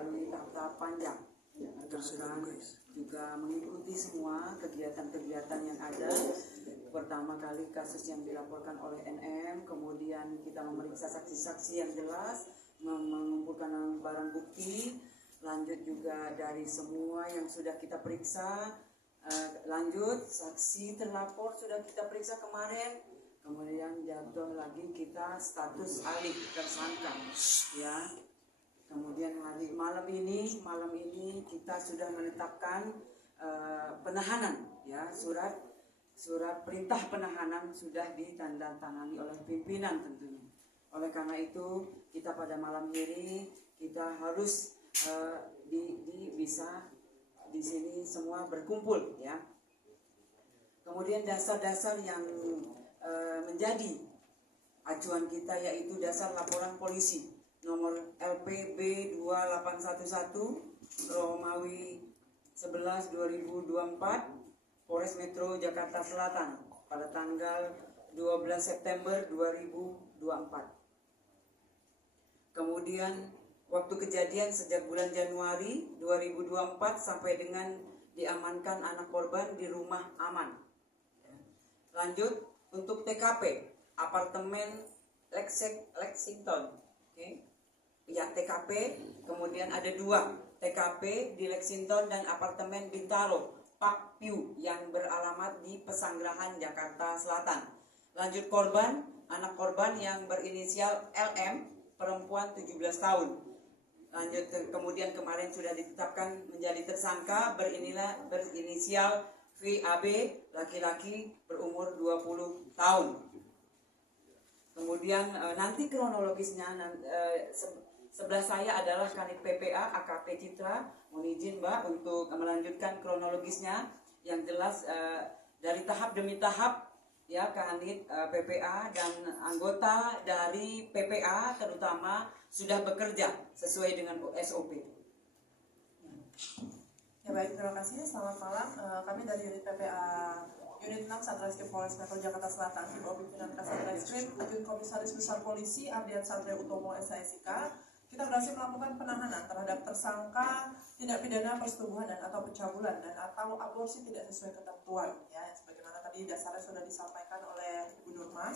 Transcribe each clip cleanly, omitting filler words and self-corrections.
melalui tahap panjang. Rekan-rekan juga mengikuti semua kegiatan-kegiatan yang ada. Pertama kali kasus yang dilaporkan oleh NM, kemudian kita memeriksa saksi-saksi yang jelas, mengumpulkan barang bukti, lanjut juga dari semua yang sudah kita periksa, lanjut saksi terlapor sudah kita periksa kemarin, kemudian jatuh lagi kita status alih tersangka, ya. Kemudian malam ini kita sudah menetapkan penahanan, ya, surat perintah penahanan sudah ditandatangani oleh pimpinan tentunya. Oleh karena itu kita pada malam ini kita harus bisa di sini semua berkumpul, ya. Kemudian dasar-dasar yang menjadi acuan kita yaitu dasar laporan polisi nomor LPB 2811 Romawi 11 2024 Polres Metro Jakarta Selatan pada tanggal 12 September 2024. Kemudian waktu kejadian sejak bulan Januari 2024 sampai dengan diamankan anak korban di rumah aman. Lanjut untuk TKP apartemen Lexington, oke. Ya, TKP, kemudian ada 2 TKP di Lexington dan apartemen Bintaro Park View yang beralamat di Pesanggerahan Jakarta Selatan. Lanjut korban, anak korban yang berinisial LM, perempuan 17 tahun. Lanjut kemudian kemarin sudah ditetapkan menjadi tersangka berinisial VAB, laki-laki berumur 20 tahun. Kemudian nanti kronologisnya sebelah saya adalah Kanit PPA AKP Citra. Mohon izin Mbak untuk melanjutkan kronologisnya yang jelas dari tahap demi tahap, ya. Kanit PPA dan anggota dari PPA terutama sudah bekerja sesuai dengan SOP. Ya baik, terima kasih. Selamat malam. Kami dari unit PPA Unit 6 Satreskrim Polres Metro Jakarta Selatan di bawah pimpinan Kasatreskrim Ujung Komisaris Besar Polisi Ardian Satria Utomo SIK. Kita berhasil melakukan penahanan terhadap tersangka tindak pidana persetubuhan dan atau pencabulan dan atau aborsi tidak sesuai ketentuan, ya, sebagaimana tadi dasarnya sudah disampaikan oleh Ibu Nurma.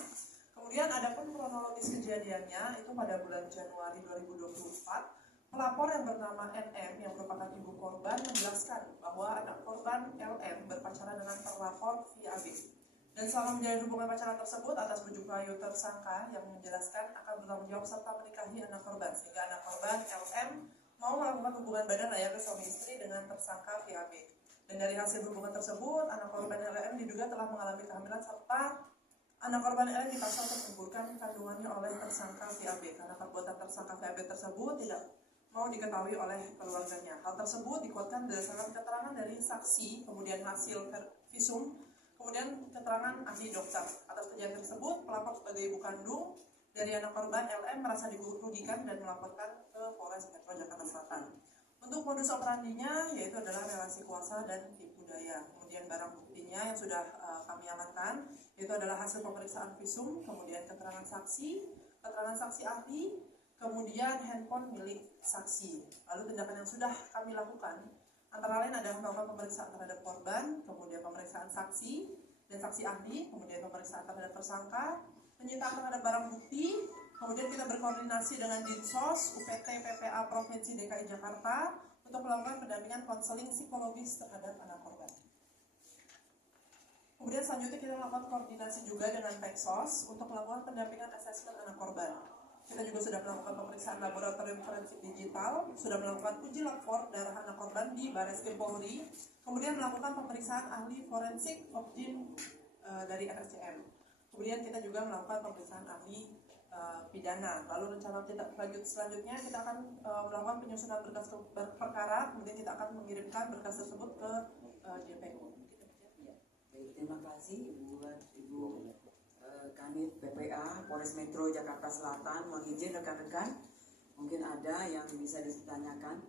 Kemudian adapun kronologis kejadiannya itu pada bulan Januari 2024. Pelapor yang bernama NM yang merupakan ibu korban menjelaskan bahwa anak korban LM berpacaran dengan terlapor VAB. Dan selama menjalin hubungan pacaran tersebut atas bujuk rayu tersangka yang menjelaskan akan bertanggung jawab serta menikahi anak korban, sehingga anak korban LM mau melakukan hubungan badan layaknya suami istri dengan tersangka VAB. Dan dari hasil hubungan tersebut, anak korban LM diduga telah mengalami kehamilan serta anak korban LM dipaksa untuk menggugurkan kandungannya oleh tersangka VAB karena perbuatan tersangka VAB tersebut tidak mau diketahui oleh keluarganya. Hal tersebut dikuatkan berdasarkan keterangan dari saksi, kemudian hasil visum, kemudian keterangan ahli dokter. Atas kejadian tersebut, pelapor sebagai ibu kandung dari anak korban LM merasa dirugikan dan melaporkan ke Polres Metro Jakarta Selatan. Untuk modus operandinya yaitu adalah relasi kuasa dan tipu daya. Kemudian barang buktinya yang sudah kami amankan yaitu adalah hasil pemeriksaan visum, kemudian keterangan saksi ahli, kemudian handphone milik saksi. Lalu tindakan yang sudah kami lakukan antara lain adalah melakukan pemeriksaan terhadap korban, kemudian pemeriksaan saksi dan saksi ahli, kemudian pemeriksaan terhadap tersangka, penyitaan terhadap barang bukti, kemudian kita berkoordinasi dengan Dinsos, UPT, PPA Provinsi DKI Jakarta untuk melakukan pendampingan konseling psikologis terhadap anak korban. Kemudian selanjutnya kita melakukan koordinasi juga dengan Peksos untuk melakukan pendampingan asesmen anak korban. Kita juga sudah melakukan pemeriksaan laboratorium forensik digital, sudah melakukan uji lapor darah anak korban di Bareskrim Polri, kemudian melakukan pemeriksaan ahli forensik objin dari RSCM. Kemudian kita juga melakukan pemeriksaan ahli pidana. Lalu rencana tindak lanjut selanjutnya kita akan melakukan penyusunan berkas perkara, kemudian kita akan mengirimkan berkas tersebut ke JPU. Terima kasih Ibu Kanit PPA Polres Metro Jakarta Selatan. Mohon izin rekan-rekan, mungkin ada yang bisa ditanyakan.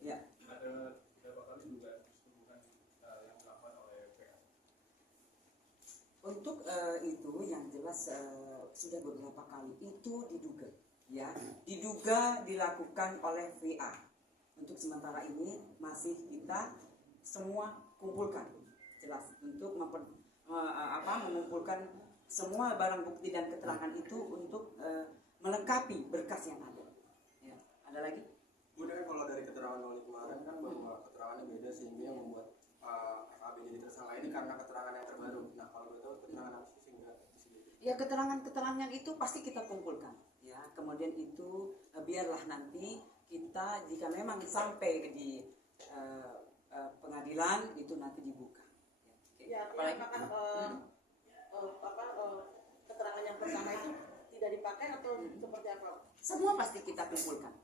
Ya. Ada beberapa kali juga persetubuhan yang dilakukan oleh PA. Untuk itu yang jelas sudah beberapa kali itu diduga, ya, diduga dilakukan oleh VA, untuk sementara ini masih kita semua kumpulkan, jelas untuk mengumpulkan semua barang bukti dan keterangan itu untuk melengkapi berkas yang ada. Ya. Ada lagi? Kemudian kalau dari keterangan Noli kemarin kan bahwa keterangannya beda sehingga yang membuat AKB jadi tersangka ini karena keterangan yang terbaru. Nah kalau betul keterangan apa sih sehingga disebut? Ya keterangan-keterangan yang itu pasti kita kumpulkan. Ya kemudian itu biarlah nanti kita jika memang sampai di pengadilan itu nanti dibuka. Ya, apakah keterangan yang pertama itu tidak dipakai atau seperti apa? Semua pasti kita kumpulkan.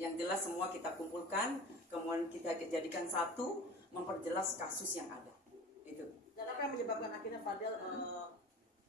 Yang jelas semua kita kumpulkan, kemudian kita jadikan satu, memperjelas kasus yang ada. Itu. Dan apa yang menyebabkan akhirnya Fadel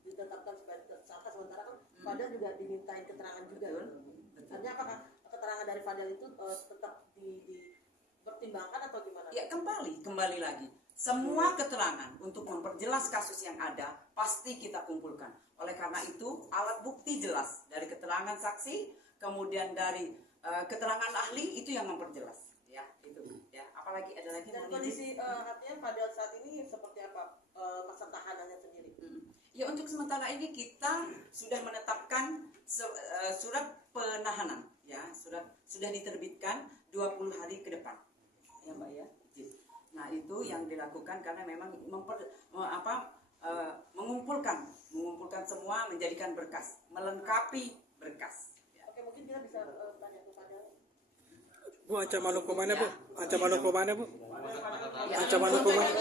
ditetapkan sebagai tersangka sementara kan Fadel juga dimintain keterangan juga. Betul. Artinya apakah keterangan dari Fadel itu tetap dipertimbangkan atau gimana? Ya kembali lagi. Semua keterangan untuk memperjelas kasus yang ada pasti kita kumpulkan. Oleh karena itu alat bukti jelas dari keterangan saksi, kemudian dari keterangan ahli itu yang memperjelas. Ya itu. Ya apalagi ada lagi. Dan kondisi artinya Fadel saat ini seperti apa masa tahanannya sendiri? Ya untuk sementara ini kita sudah menetapkan surat penahanan. Ya sudah diterbitkan 20 hari ke depan. Ya Mbak ya. Nah itu yang dilakukan karena memang mengumpulkan semua menjadikan berkas, melengkapi berkas. Ya. Oke, mungkin kita bisa tanya kepada Bu, ancaman hukumannya Bu? Ancaman hukumannya Bu? Ya. Ancaman hukumannya?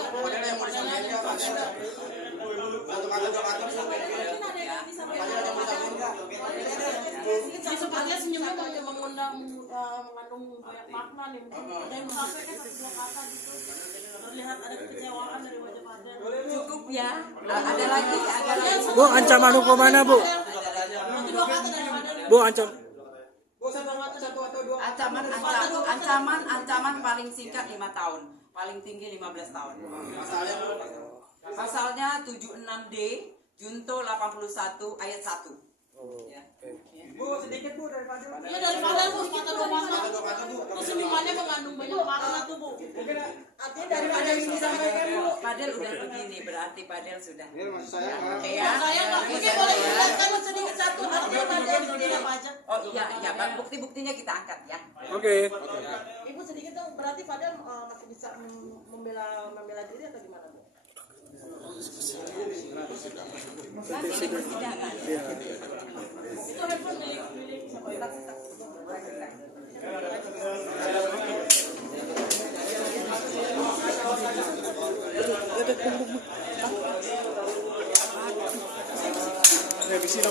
sepertinya senyumnya mengandung banyak makna nih. Ada yang menyampaikan satu dua kata gitu. Terlihat ada kekecewaan dari wajah Fadel. Cukup ya. Ada lagi. Bu, ancaman hukumannya Bu? Satu dua kata dari Fadel. Bu, Ancaman paling singkat 5 tahun, paling tinggi 15 tahun. Pasalnya 76D Junto 81 ayat 1. Ya. Bu sedikit Bu dari Fadil. Iya dari Fadel Bu, kata dua kata. Terus senyumannya mengandung banyak makna tuh Bu. Artinya dari Fadel yang disampaikan Bu. Padel udah begini, berarti Padel sudah. Ini maksud saya Ya. Saya nggak mungkin boleh dijelaskan sedikit satu artinya Fadel seperti apa aja. Oh iya, bukti-buktinya kita angkat ya. Oke. Ibu sedikit dong, berarti Fadel masih bisa membela diri atau gimana Bu? Nanti di persidangan. Itu handphone milik siapa ya? Ya, bisino.